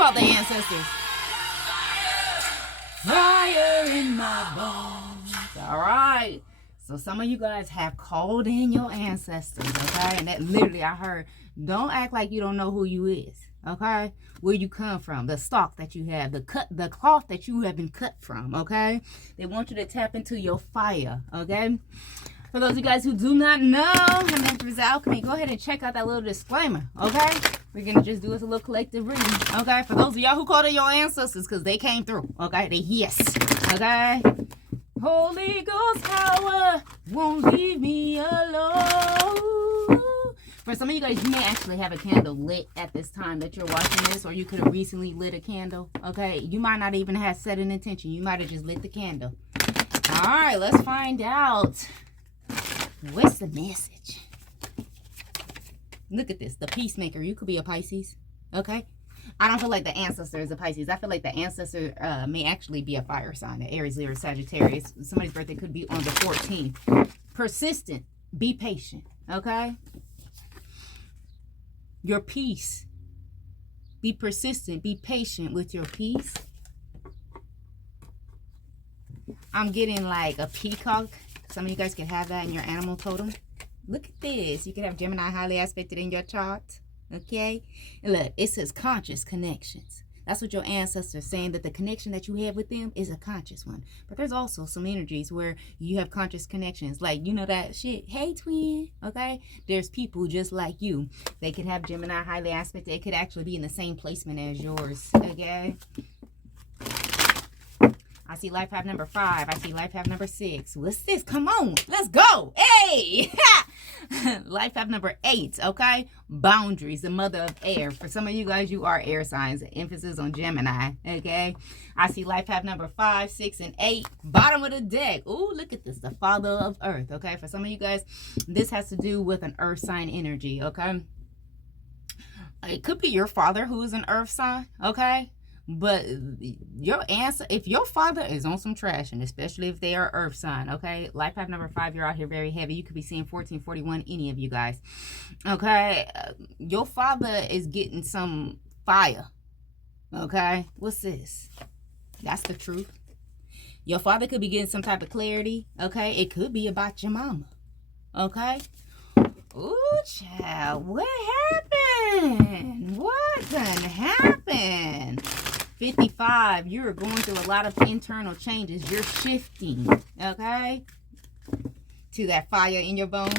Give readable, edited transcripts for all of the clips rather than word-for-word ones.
called the ancestors? Fire in my bones. All right. So some of you guys have called in your ancestors, okay? And that literally I heard, don't act like you don't know who you is, okay? Where you come from, the stalk that you have, the cloth that you have been cut from, okay? They want you to tap into your fire, okay? For those of you guys who do not know, Divine Alchemy, go ahead and check out that little disclaimer, okay? We're going to just do us a little collective reading, okay? For those of y'all who called in your ancestors, because they came through, okay? They yes, okay? Holy Ghost power won't leave me alone. For some of you guys, you may actually have a candle lit at this time that you're watching this, or you could have recently lit a candle, okay? You might not even have set an intention. You might have just lit the candle. All right, let's find out. What's the message? Look at this. The peacemaker. You could be a Pisces. Okay? I don't feel like the ancestor is a Pisces. I feel like the ancestor may actually be a fire sign. An Aries, Leo, Sagittarius. Somebody's birthday could be on the 14th. Persistent. Be patient. Okay? Your peace. Be persistent. Be patient with your peace. I'm getting like a peacock. Some of you guys could have that in your animal totem. Look at this. You could have Gemini highly aspected in your chart. Okay? And look, it says conscious connections. That's what your ancestors are saying, that the connection that you have with them is a conscious one. But there's also some energies where you have conscious connections. Like, you know that shit, hey twin, okay? There's people just like you. They could have Gemini highly aspected. It could actually be in the same placement as yours, okay? I see life path number 5. I see life path number 6. What's this? Come on. Let's go. Hey. Life path number 8. Okay. Boundaries. The mother of air. For some of you guys, you are air signs. Emphasis on Gemini. Okay. I see life path number 5, 6, and 8. Bottom of the deck. Ooh, look at this. The father of earth. Okay. For some of you guys, this has to do with an earth sign energy. Okay. It could be your father who is an earth sign. Okay. But your answer, if your father is on some trash, and especially if they are earth sign, okay? Life path number 5, you're out here very heavy. You could be seeing 1441, any of you guys. Okay? Your father is getting some fire. Okay? What's this? That's the truth. Your father could be getting some type of clarity. Okay? It could be about your mama. Okay? Ooh, child. What happened? What done happened? 55, you're going through a lot of internal changes. You're shifting, okay? To that fire in your bones.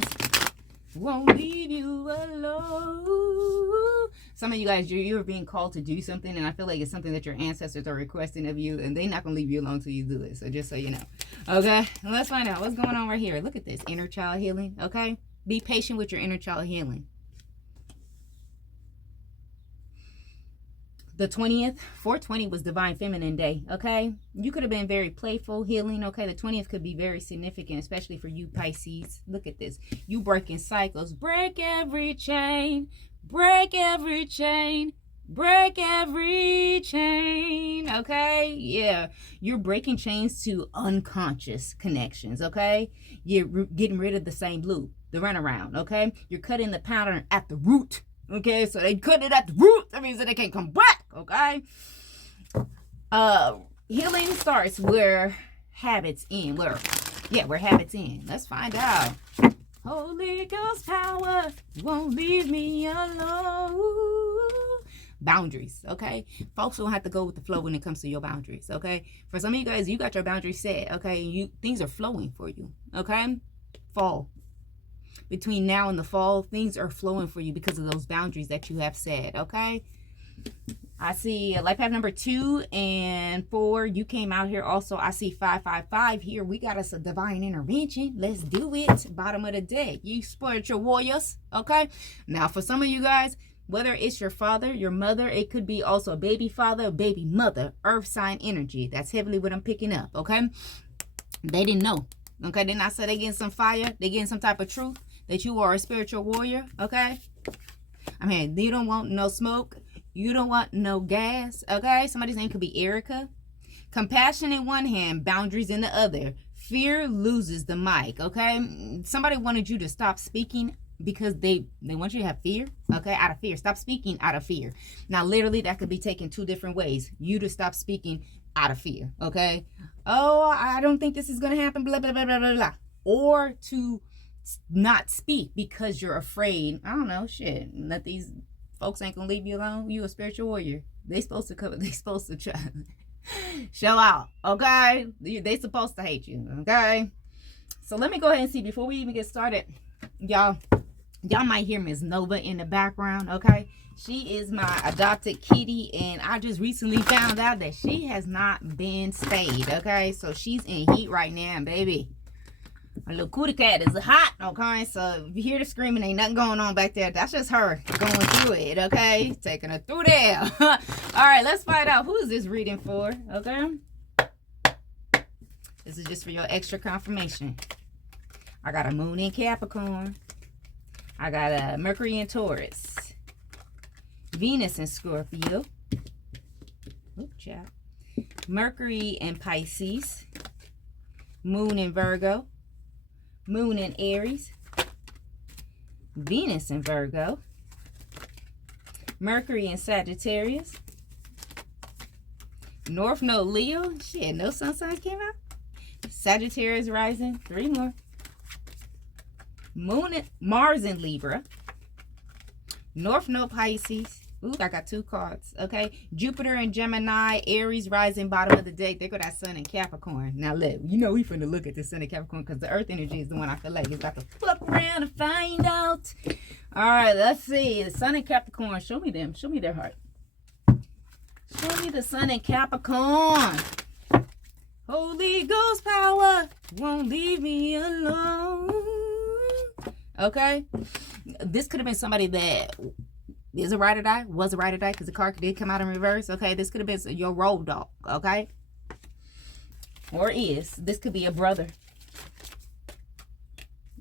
Won't leave you alone. Some of you guys, you're being called to do something, and I feel like it's something that your ancestors are requesting of you, and they're not going to leave you alone until you do it. So just so you know. Okay? Let's find out what's going on right here. Look at this. Inner child healing, okay? Be patient with your inner child healing. The 20th, 420 was Divine Feminine Day, okay? You could have been very playful, healing, okay? The 20th could be very significant, especially for you Pisces. Look at this. You breaking cycles. Break every chain. Break every chain. Break every chain, okay? Yeah, you're breaking chains to unconscious connections, okay? You're getting rid of the same loop, the runaround, okay? You're cutting the pattern at the root. Okay, so they cut it at the root. That means that they can't come back, okay? Healing starts where habits end. Where habits end. Let's find out. Holy Ghost power won't leave me alone. Boundaries, okay? Folks don't have to go with the flow when it comes to your boundaries, okay? For some of you guys, you got your boundaries set, okay? Things are flowing for you, okay? Fall. Between now and the fall, things are flowing for you because of those boundaries that you have set, okay? I see life path number 2 and 4. You came out here also. I see 555 here. We got us a divine intervention. Let's do it. Bottom of the deck. You spiritual warriors, okay? Now, for some of you guys, whether it's your father, your mother, it could be also a baby father, a baby mother, earth sign energy. That's heavily what I'm picking up, okay? They didn't know, okay? They not said they getting some fire. They getting some type of truth that you are a spiritual warrior, okay? I mean, you don't want no smoke. You don't want no gas, okay? Somebody's name could be Erica. Compassion in one hand, boundaries in the other. Fear loses the mic, okay? Somebody wanted you to stop speaking because they want you to have fear, okay? Out of fear. Stop speaking out of fear. Now, literally, that could be taken two different ways. You to stop speaking out of fear, okay? Oh, I don't think this is going to happen, blah, blah, blah, blah, blah, blah. Or to not speak because you're afraid. I don't know, shit. Let these folks ain't going to leave you alone. You a spiritual warrior. They supposed to cover. They supposed to try. Show out, okay? They supposed to hate you, okay? So let me go ahead and see before we even get started. Y'all might hear Miss Nova in the background, okay? She is my adopted kitty, and I just recently found out that she has not been spayed, okay? So she's in heat right now, baby. My little cootie cat is hot, okay? So if you hear the screaming, ain't nothing going on back there. That's just her going through it, okay? Taking her through there. All right, let's find out who is this reading for, okay? This is just for your extra confirmation. I got a moon in Capricorn. I got a Mercury in Taurus. Venus in Scorpio. Oops, child. Mercury in Pisces. Moon in Virgo. Moon in Aries. Venus in Virgo. Mercury in Sagittarius. North Node Leo. Shit, no sun signs came out. Sagittarius rising. 3 more. Mars in Libra. North Node Pisces. Ooh, I got 2 cards. Okay. Jupiter in Gemini. Aries rising, bottom of the deck. There go that sun in Capricorn. Now look, you know we finna look at the sun in Capricorn because the earth energy is the one I feel like is about to flip around and find out. All right, let's see. The sun in Capricorn. Show me them. Show me their heart. Show me the sun in Capricorn. Holy Ghost power won't leave me alone. Okay, this could have been somebody that is a ride or die, was a ride or die, because the card did come out in reverse. Okay, this could have been your road dog. Okay, or is this could be a brother.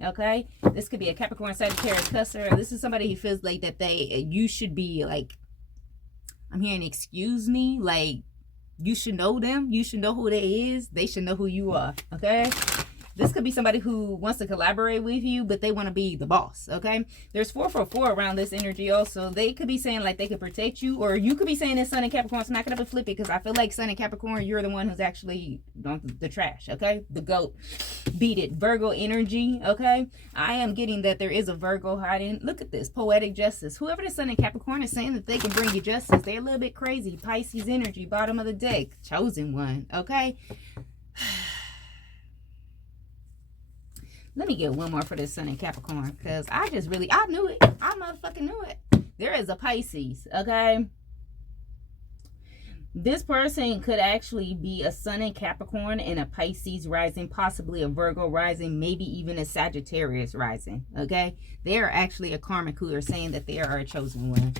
Okay, this could be a Capricorn, Sagittarius, Cusser. This is somebody who feels like that you should be like, I'm hearing excuse me, like you should know them, you should know who they is, they should know who you are. Okay. This could be somebody who wants to collaborate with you, but they want to be the boss, okay? There's 444 around this energy also. They could be saying like they could protect you, or you could be saying this sun in Capricorn. So I'm not going to flip it because I feel like sun in Capricorn, you're the one who's actually on the trash, okay? The goat. Beat it. Virgo energy, okay? I am getting that there is a Virgo hiding. Look at this. Poetic justice. Whoever the sun in Capricorn is saying that they can bring you justice. They're a little bit crazy. Pisces energy, bottom of the deck. Chosen one, okay? Let me get one more for this sun in Capricorn because I knew it. I motherfucking knew it. There is a Pisces, okay? This person could actually be a sun in Capricorn and a Pisces rising, possibly a Virgo rising, maybe even a Sagittarius rising, okay? They are actually a karmic who are saying that they are a chosen one,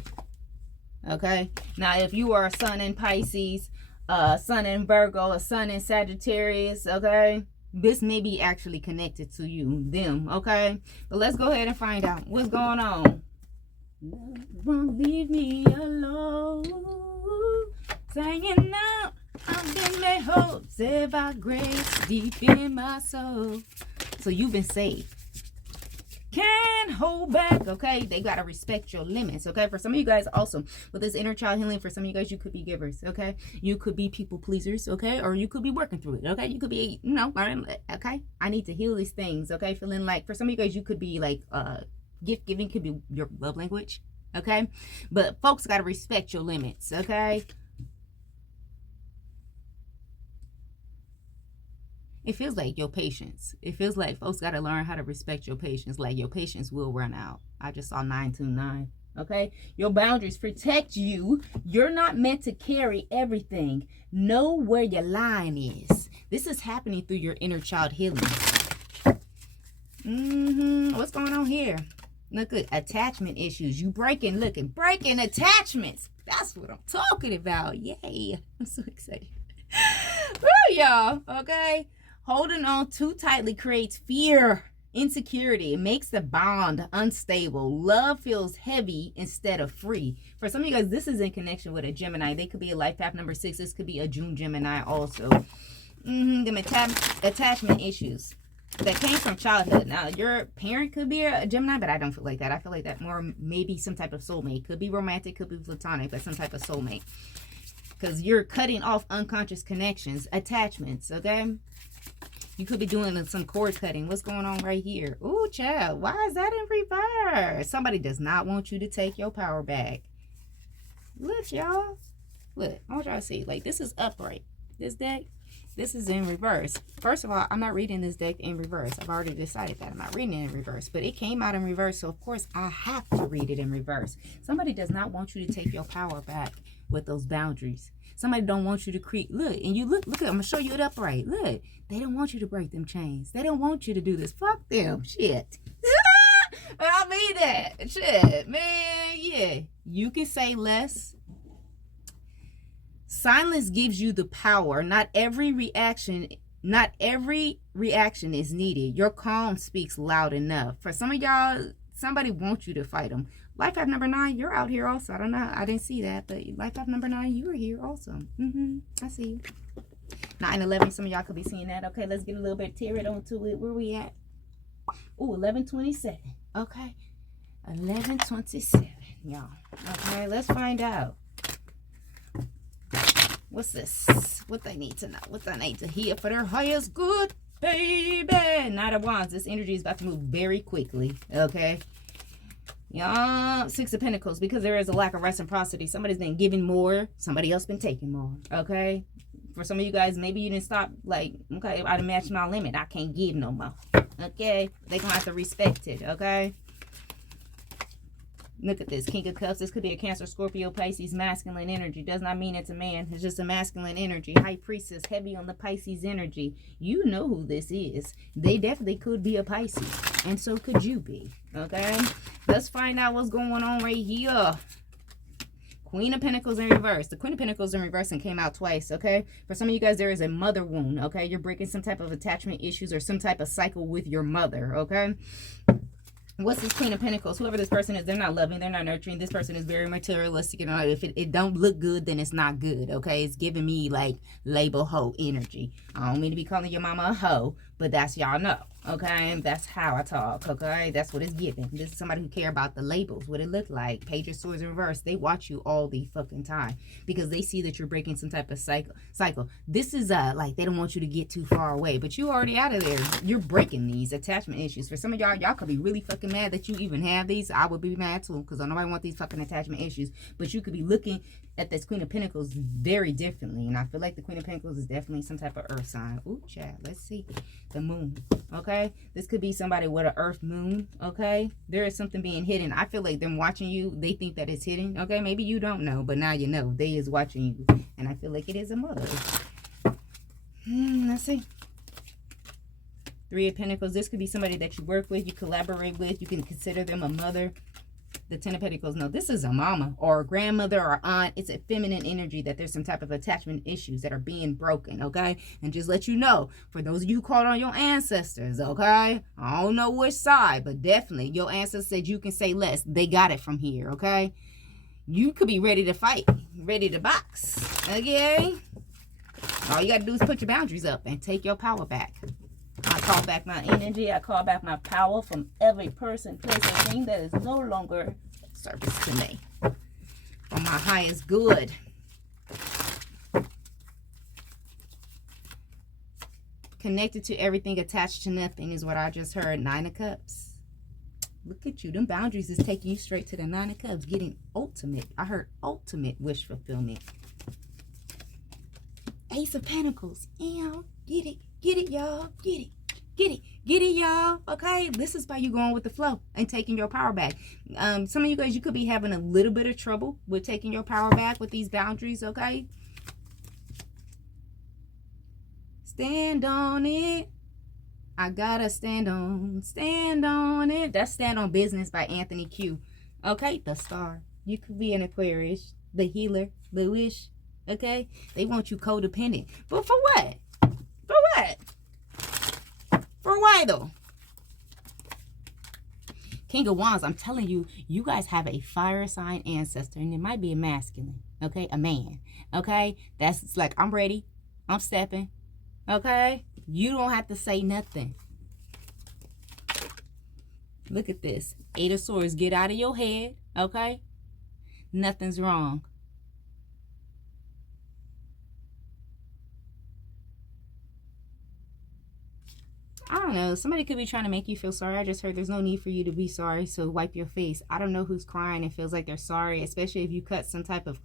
okay? Now, if you are a sun in Pisces, a sun in Virgo, a sun in Sagittarius, okay? This may be actually connected to you, them, okay? But let's go ahead and find out what's going on. Love won't leave me alone. Saying now, I've been made whole. Saved by grace deep in my soul. So you've been saved. Can't hold back, okay? They got to respect your limits, okay? For some of you guys also, with this inner child healing, for some of you guys, you could be givers, okay? You could be people pleasers, okay? Or you could be working through it, okay? You could be, learning, okay? I need to heal these things, okay? Feeling like, for some of you guys, you could be like, gift giving could be your love language, okay? But folks got to respect your limits, okay? It feels like your patience. It feels like folks got to learn how to respect your patience. Like your patience will run out. I just saw 929. Okay? Your boundaries protect you. You're not meant to carry everything. Know where your line is. This is happening through your inner child healing. What's going on here? Look at attachment issues. You breaking attachments. That's what I'm talking about. Yay. I'm so excited. Woo, y'all. Okay? Holding on too tightly creates fear, insecurity. It makes the bond unstable. Love feels heavy instead of free. For some of you guys, this is in connection with a Gemini. They could be a life path number 6. This could be a June Gemini also. Them attachment issues. that came from childhood. Now, your parent could be a Gemini, but I don't feel like that. I feel like that more maybe some type of soulmate. Could be romantic, could be platonic, but some type of soulmate. Because you're cutting off unconscious connections, attachments, okay? You could be doing some cord cutting. What's going on right here? Ooh, child, why is that in reverse? Somebody does not want you to take your power back. Look, y'all. Look, I want y'all to see. Like, this is upright. This deck, this is in reverse. First of all, I'm not reading this deck in reverse. I've already decided that I'm not reading it in reverse. But it came out in reverse, so of course I have to read it in reverse. Somebody does not want you to take your power back with those boundaries. Somebody don't want you to creep. Look, and you look at, I'm going to show you it upright. Look, they don't want you to break them chains. They don't want you to do this. Fuck them. Shit. But I mean that. Shit, man, yeah. You can say less. Silence gives you the power. Not every reaction is needed. Your calm speaks loud enough. For some of y'all, somebody wants you to fight them. Life path number 9, you're out here also. I don't know. I didn't see that, but life path number 9, you were here also. I see you. 9/11, some of y'all could be seeing that. Okay, let's get a little bit teared onto it. Where we at? Ooh, 11/27. Okay, 11/27, y'all. Okay, let's find out. What's this? What they need to know? What they need to hear for their highest good, baby? Knight of Wands. This energy is about to move very quickly. Okay. Yeah, 6 of Pentacles. Because there is a lack of reciprocity. Somebody's been giving more. Somebody else been taking more. Okay. For some of you guys, maybe you didn't stop. Like, okay, I done matched my limit. I can't give no more. Okay. They gonna have to respect it. Okay. Look at this. King of Cups. This could be a Cancer, Scorpio, Pisces, masculine energy. Does not mean it's a man. It's just a masculine energy. High Priestess, heavy on the Pisces energy. You know who this is. They definitely could be a Pisces. And so could you be. Okay? Let's find out what's going on right here. Queen of Pentacles in reverse. The Queen of Pentacles in reverse and came out twice, okay? For some of you guys, there is a mother wound, okay? You're breaking some type of attachment issues or some type of cycle with your mother, okay? What's this Queen of Pentacles? Whoever this person is, they're not loving, they're not nurturing. This person is very materialistic. You know, if it don't look good, then it's not good, okay? It's giving me, like, label hoe energy. I don't mean to be calling your mama a hoe, but that's y'all know, okay? That's how I talk, okay? That's what it's giving. This is somebody who care about the labels, what it look like. Page of Swords in reverse. They watch you all the fucking time because they see that you're breaking some type of cycle. This is, like, they don't want you to get too far away, but you already out of there. You're breaking these attachment issues. For some of y'all could be really fucking mad that you even have these. I would be mad too because I nobody want these fucking attachment issues, but you could be looking at this Queen of Pentacles very differently, and I feel like the Queen of Pentacles is definitely some type of earth sign. Ooh, child, let's see. The moon, okay? This could be somebody with an earth moon, okay? There is something being hidden. I feel like them watching you, they think that it's hidden, okay? Maybe you don't know, but now you know. They is watching you, and I feel like it is a mother. Let's see. 3 of Pentacles. This could be somebody that you work with, you collaborate with. You can consider them a mother. The 10 of Pentacles. No, this is a mama or a grandmother or aunt. It's a feminine energy that there's some type of attachment issues that are being broken, okay? And just let you know, for those of you called on your ancestors, okay? I don't know which side, but definitely your ancestors said you can say less. They got it from here, okay? You could be ready to fight, ready to box, okay? All you got to do is put your boundaries up and take your power back. I call back my energy. I call back my power from every person, place, or thing that is no longer service to me. For my highest good. Connected to everything, attached to nothing is what I just heard. 9 of Cups. Look at you. Them boundaries is taking you straight to the 9 of Cups. Getting ultimate. I heard ultimate wish fulfillment. Ace of Pentacles. Ew. Get it. Get it, y'all. Get it. Get it. Get it, y'all. Okay? This is by you going with the flow and taking your power back. Some of you guys, you could be having a little bit of trouble with taking your power back with these boundaries, okay? Stand on it. I gotta stand on it. That's Stand on Business by Anthony Q. Okay? The Star. You could be an Aquarius, the healer, the wish, okay? They want you codependent. But for what? For what? For why though? King of Wands, I'm telling you, you guys have a fire sign ancestor, and it might be a masculine, okay? A man, okay? That's like, I'm ready. I'm stepping, okay? You don't have to say nothing. Look at this. 8 of Swords. Get out of your head, okay? Nothing's wrong. I don't know. Somebody could be trying to make you feel sorry. I just heard there's no need for you to be sorry, so wipe your face. I don't know who's crying and feels like they're sorry, especially if you cut some type of...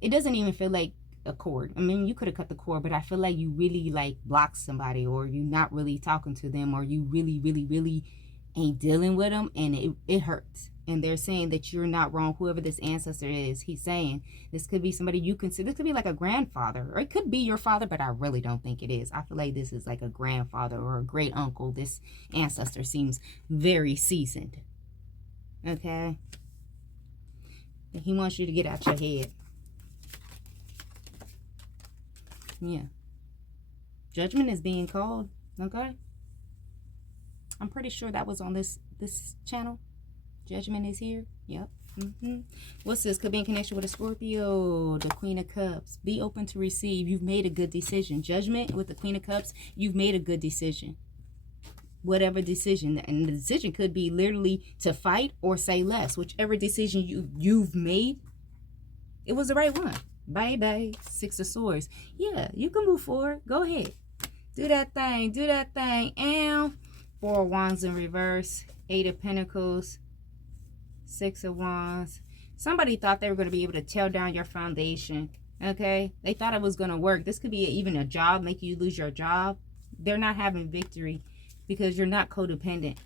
It doesn't even feel like a cord. I mean, you could have cut the cord, but I feel like you really, like, blocked somebody, or you not really talking to them, or you really ain't dealing with them, and it hurts. And they're saying that you're not wrong. Whoever this ancestor is, he's saying this could be somebody you consider. This could be like a grandfather, or it could be your father, but I really don't think it is. I feel like this is like a grandfather or a great uncle. This ancestor seems very seasoned. Okay? And he wants you to get out your head. Yeah. Judgment is being called. Okay? I'm pretty sure that was on this channel. Judgment is here. Yep. What's this? Could be in connection with a Scorpio. The Queen of Cups. Be open to receive. You've made a good decision. Judgment with the Queen of Cups. You've made a good decision. Whatever decision. And the decision could be literally to fight or say less. Whichever decision you've made, it was the right one. Bye-bye. 6 of Swords. Yeah, you can move forward. Go ahead. Do that thing. Do that thing. And 4 of Wands in reverse. 8 of Pentacles. 6 of Wands. Somebody thought they were going to be able to tear down your foundation. Okay? They thought it was going to work. This could be even a job, make you lose your job. They're not having victory because you're not codependent.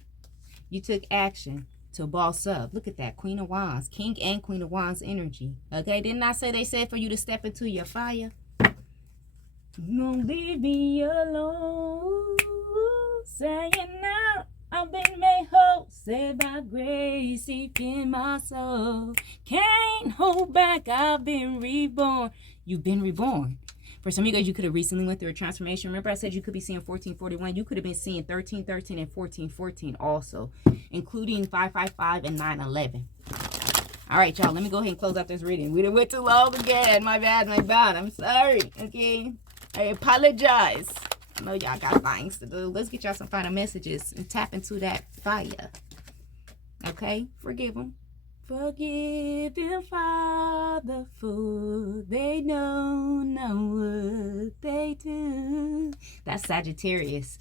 You took action to boss up. Look at that. Queen of Wands. King and Queen of Wands energy. Okay? Didn't I say they said for you to step into your fire? Don't leave me alone. Saying now. I've been made whole, saved by grace, deep in my soul. Can't hold back, I've been reborn. You've been reborn. For some of you guys, you could have recently went through a transformation. Remember I said you could be seeing 1441. You could have been seeing 1313 and 1414 also, including 555 and 911. All right, y'all, let me go ahead and close out this reading. We done went too long again. My bad, my bad. I'm sorry, okay? I apologize. I know y'all got things to do. Let's get y'all some final messages and tap into that fire. Okay? Forgive them. Forgive them, Father, for they don't know what they do. That's Sagittarius.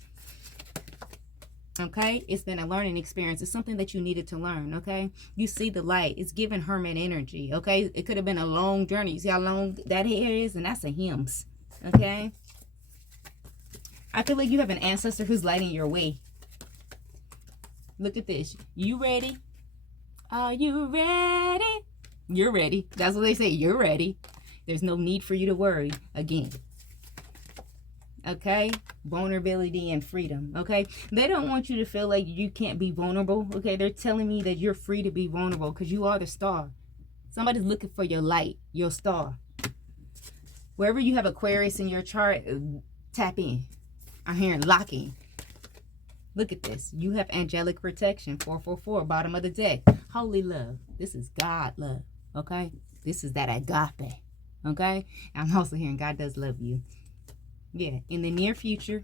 Okay? It's been a learning experience. It's something that you needed to learn. Okay? You see the light. It's giving Hermit energy. Okay? It could have been a long journey. You see how long that hair is? And that's a hymns. Okay? I feel like you have an ancestor who's lighting your way. Look at this. You ready? Are you ready? You're ready. That's what they say. You're ready. There's no need for you to worry again. Okay? Vulnerability and freedom. Okay? They don't want you to feel like you can't be vulnerable. Okay? They're telling me that you're free to be vulnerable because you are the star. Somebody's looking for your light, your star. Wherever you have Aquarius in your chart, tap in. I'm hearing locking. Look at this. You have angelic protection. 444, bottom of the deck. Holy love. This is God love. Okay? This is that agape. Okay? I'm also hearing God does love you. Yeah. In the near future,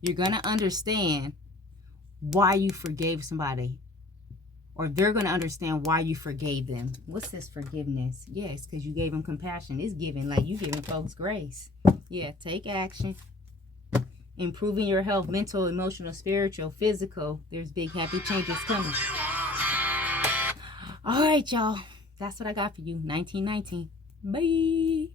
you're going to understand why you forgave somebody. Or they're going to understand why you forgave them. What's this forgiveness? Yes, because you gave them compassion. It's giving, like you giving folks grace. Yeah, take action. Improving your health, mental, emotional, spiritual, physical. There's big happy changes coming. All right, y'all. That's what I got for you. 1919. Bye.